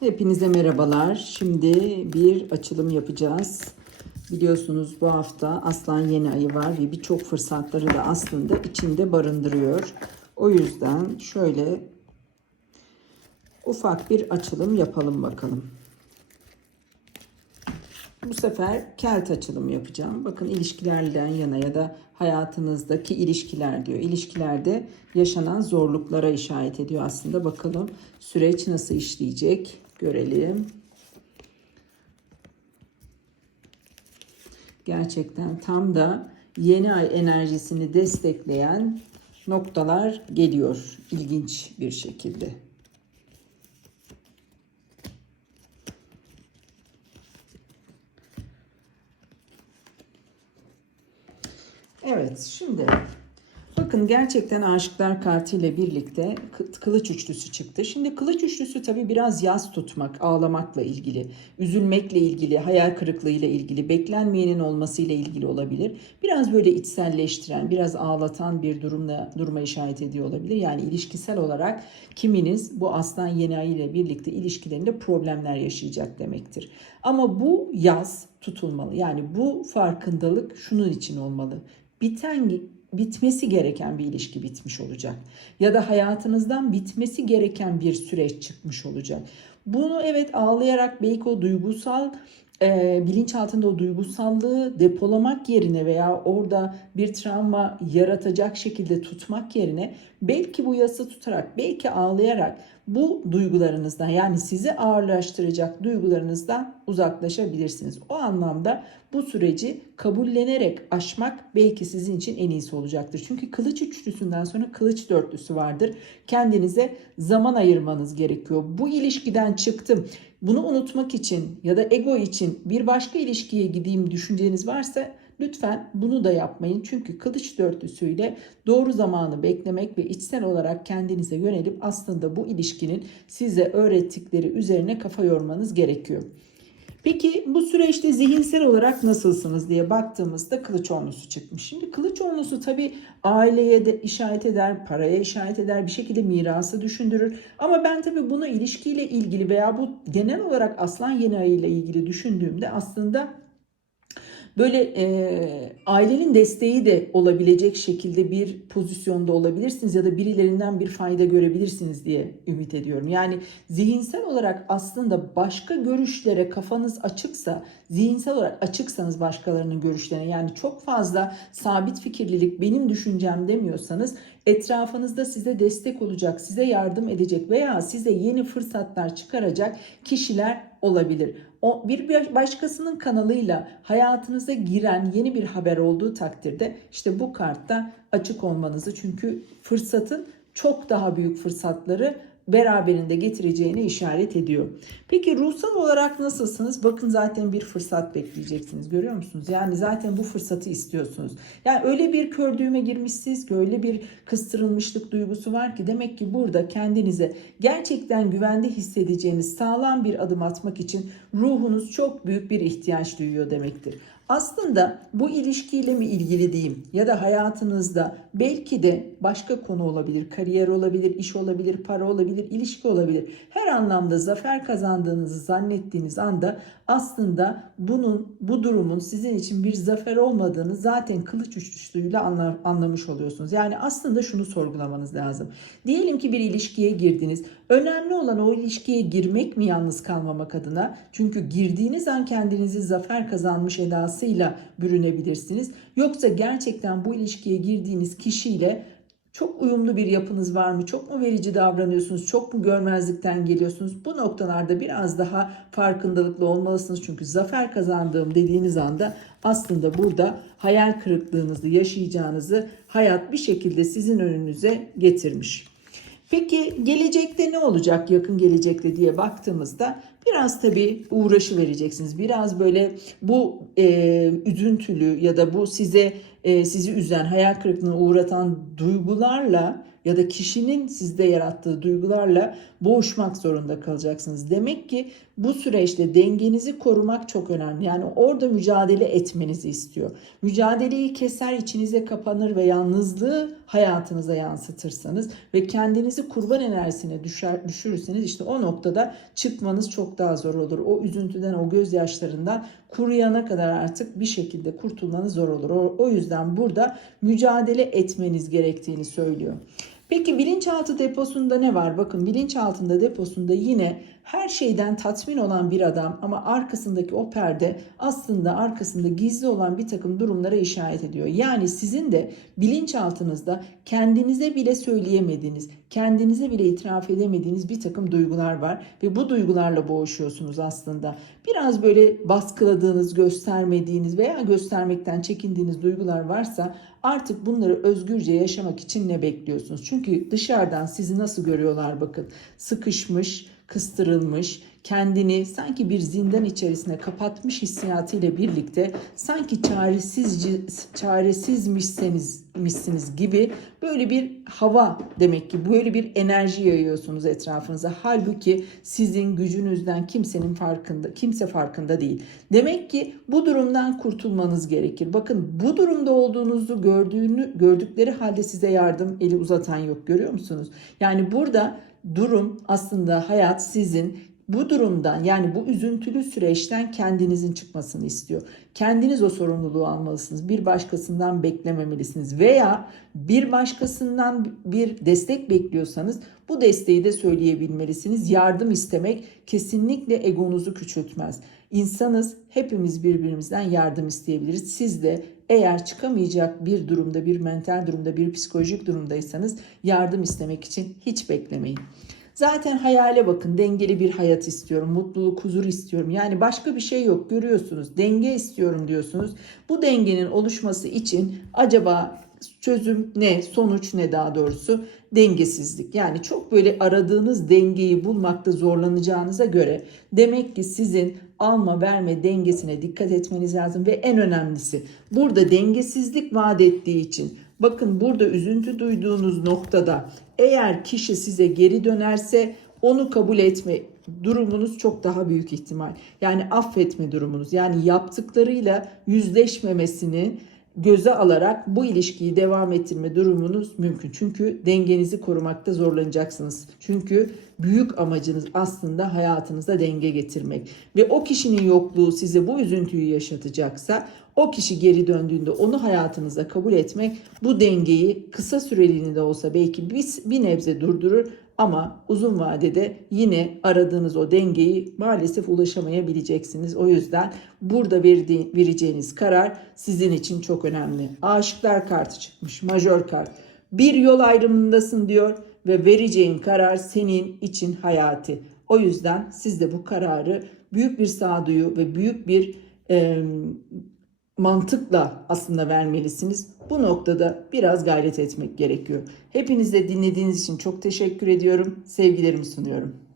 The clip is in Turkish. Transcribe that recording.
Hepinize merhabalar. Şimdi bir açılım yapacağız. Biliyorsunuz bu hafta Aslan yeni ayı var ve birçok fırsatları da aslında içinde barındırıyor. O yüzden şöyle ufak bir açılım yapalım bakalım. Bu sefer kelt açılımı yapacağım. Bakın ilişkilerden yana ya da hayatınızdaki ilişkiler diyor. İlişkilerde yaşanan zorluklara işaret ediyor aslında. Bakalım süreç nasıl işleyecek görelim. Gerçekten tam da yeni ay enerjisini destekleyen noktalar geliyor ilginç bir şekilde. Evet şimdi bakın gerçekten aşıklar kartı ile birlikte kı- kılıç üçlüsü çıktı. Şimdi kılıç üçlüsü tabii biraz yas tutmak, ağlamakla ilgili, üzülmekle ilgili, hayal kırıklığıyla ilgili, beklenmeyenin olmasıyla ilgili olabilir. Biraz böyle içselleştiren, biraz ağlatan bir durumla duruma işaret ediyor olabilir. Yani ilişkisel olarak kiminiz bu aslan yeni ay ile birlikte ilişkilerinde problemler yaşayacak demektir. Ama bu yaz tutulmalı. Yani bu farkındalık şunun için olmalı biten bitmesi gereken bir ilişki bitmiş olacak. Ya da hayatınızdan bitmesi gereken bir süreç çıkmış olacak. Bunu evet ağlayarak belki o duygusal e, bilinçaltında o duygusallığı depolamak yerine veya orada bir travma yaratacak şekilde tutmak yerine belki bu yası tutarak, belki ağlayarak bu duygularınızdan yani sizi ağırlaştıracak duygularınızdan uzaklaşabilirsiniz. O anlamda bu süreci kabullenerek aşmak belki sizin için en iyisi olacaktır. Çünkü kılıç üçlüsünden sonra kılıç dörtlüsü vardır. Kendinize zaman ayırmanız gerekiyor. Bu ilişkiden çıktım. Bunu unutmak için ya da ego için bir başka ilişkiye gideyim düşünceniz varsa Lütfen bunu da yapmayın. Çünkü kılıç dörtlüsüyle doğru zamanı beklemek ve içsel olarak kendinize yönelip aslında bu ilişkinin size öğrettikleri üzerine kafa yormanız gerekiyor. Peki bu süreçte zihinsel olarak nasılsınız diye baktığımızda kılıç onlusu çıkmış. Şimdi kılıç onlusu tabii aileye de işaret eder, paraya işaret eder, bir şekilde mirası düşündürür. Ama ben tabii bunu ilişkiyle ilgili veya bu genel olarak aslan yeni ayı ile ilgili düşündüğümde aslında böyle e, ailenin desteği de olabilecek şekilde bir pozisyonda olabilirsiniz ya da birilerinden bir fayda görebilirsiniz diye ümit ediyorum. Yani zihinsel olarak aslında başka görüşlere kafanız açıksa, zihinsel olarak açıksanız başkalarının görüşlerine yani çok fazla sabit fikirlilik benim düşüncem demiyorsanız etrafınızda size destek olacak, size yardım edecek veya size yeni fırsatlar çıkaracak kişiler olabilir. O bir başkasının kanalıyla hayatınıza giren yeni bir haber olduğu takdirde işte bu kartta açık olmanızı çünkü fırsatın çok daha büyük fırsatları beraberinde getireceğine işaret ediyor. Peki ruhsal olarak nasılsınız? Bakın zaten bir fırsat bekleyeceksiniz. Görüyor musunuz? Yani zaten bu fırsatı istiyorsunuz. Yani öyle bir kör düğüme girmişsiniz ki öyle bir kıstırılmışlık duygusu var ki demek ki burada kendinize gerçekten güvende hissedeceğiniz sağlam bir adım atmak için ruhunuz çok büyük bir ihtiyaç duyuyor demektir. Aslında bu ilişkiyle mi ilgili diyeyim ya da hayatınızda belki de başka konu olabilir, kariyer olabilir, iş olabilir, para olabilir, ilişki olabilir. Her anlamda zafer kazandığınızı zannettiğiniz anda aslında bunun, bu durumun sizin için bir zafer olmadığını zaten kılıç anlar, anlamış oluyorsunuz. Yani aslında şunu sorgulamanız lazım. Diyelim ki bir ilişkiye girdiniz. Önemli olan o ilişkiye girmek mi yalnız kalmamak adına? Çünkü girdiğiniz an kendinizi zafer kazanmış edasıyla bürünebilirsiniz. Yoksa gerçekten bu ilişkiye girdiğiniz kişiyle çok uyumlu bir yapınız var mı? Çok mu verici davranıyorsunuz? Çok mu görmezlikten geliyorsunuz? Bu noktalarda biraz daha farkındalıklı olmalısınız. Çünkü zafer kazandığım dediğiniz anda aslında burada hayal kırıklığınızı yaşayacağınızı hayat bir şekilde sizin önünüze getirmiş. Peki gelecekte ne olacak yakın gelecekte diye baktığımızda biraz tabii uğraşı vereceksiniz. Biraz böyle bu e, üzüntülü ya da bu size e, sizi üzen, hayal kırıklığına uğratan duygularla ya da kişinin sizde yarattığı duygularla boğuşmak zorunda kalacaksınız. Demek ki bu süreçte dengenizi korumak çok önemli. Yani orada mücadele etmenizi istiyor. Mücadeleyi keser, içinize kapanır ve yalnızlığı hayatınıza yansıtırsanız ve kendinizi kurban enerjisine düşer, düşürürseniz işte o noktada çıkmanız çok daha zor olur. O üzüntüden, o gözyaşlarından kuruyana kadar artık bir şekilde kurtulmanız zor olur. O, yüzden burada mücadele etmeniz gerektiğini söylüyor. Peki bilinçaltı deposunda ne var? Bakın bilinçaltında deposunda yine her şeyden tatmin olan bir adam ama arkasındaki o perde aslında arkasında gizli olan bir takım durumlara işaret ediyor. Yani sizin de bilinçaltınızda kendinize bile söyleyemediğiniz, kendinize bile itiraf edemediğiniz bir takım duygular var ve bu duygularla boğuşuyorsunuz aslında. Biraz böyle baskıladığınız, göstermediğiniz veya göstermekten çekindiğiniz duygular varsa artık bunları özgürce yaşamak için ne bekliyorsunuz? Çünkü dışarıdan sizi nasıl görüyorlar bakın. Sıkışmış, kıstırılmış, kendini sanki bir zindan içerisine kapatmış hissiyatıyla birlikte sanki çaresizce çaresizmişseniz mişsiniz gibi böyle bir hava demek ki böyle bir enerji yayıyorsunuz etrafınıza. Halbuki sizin gücünüzden kimsenin farkında kimse farkında değil. Demek ki bu durumdan kurtulmanız gerekir. Bakın bu durumda olduğunuzu gördüğünü gördükleri halde size yardım eli uzatan yok görüyor musunuz? Yani burada durum aslında hayat sizin bu durumdan yani bu üzüntülü süreçten kendinizin çıkmasını istiyor. Kendiniz o sorumluluğu almalısınız. Bir başkasından beklememelisiniz veya bir başkasından bir destek bekliyorsanız bu desteği de söyleyebilmelisiniz. Yardım istemek kesinlikle egonuzu küçültmez. İnsanız hepimiz birbirimizden yardım isteyebiliriz. Siz de eğer çıkamayacak bir durumda, bir mental durumda, bir psikolojik durumdaysanız yardım istemek için hiç beklemeyin. Zaten hayale bakın dengeli bir hayat istiyorum, mutluluk, huzur istiyorum. Yani başka bir şey yok görüyorsunuz. Denge istiyorum diyorsunuz. Bu dengenin oluşması için acaba çözüm ne, sonuç ne daha doğrusu dengesizlik. Yani çok böyle aradığınız dengeyi bulmakta zorlanacağınıza göre demek ki sizin alma verme dengesine dikkat etmeniz lazım ve en önemlisi burada dengesizlik vaat ettiği için bakın burada üzüntü duyduğunuz noktada eğer kişi size geri dönerse onu kabul etme durumunuz çok daha büyük ihtimal. Yani affetme durumunuz. Yani yaptıklarıyla yüzleşmemesini göze alarak bu ilişkiyi devam ettirme durumunuz mümkün. Çünkü dengenizi korumakta zorlanacaksınız. Çünkü büyük amacınız aslında hayatınıza denge getirmek. Ve o kişinin yokluğu size bu üzüntüyü yaşatacaksa o kişi geri döndüğünde onu hayatınıza kabul etmek bu dengeyi kısa süreliğine de olsa belki bir, bir nebze durdurur ama uzun vadede yine aradığınız o dengeyi maalesef ulaşamayabileceksiniz. O yüzden burada verdiği, vereceğiniz karar sizin için çok önemli. Aşıklar kartı çıkmış, majör kart. Bir yol ayrımındasın diyor ve vereceğin karar senin için hayati. O yüzden siz de bu kararı büyük bir sağduyu ve büyük bir e, mantıkla aslında vermelisiniz. Bu noktada biraz gayret etmek gerekiyor. Hepinize dinlediğiniz için çok teşekkür ediyorum. Sevgilerimi sunuyorum.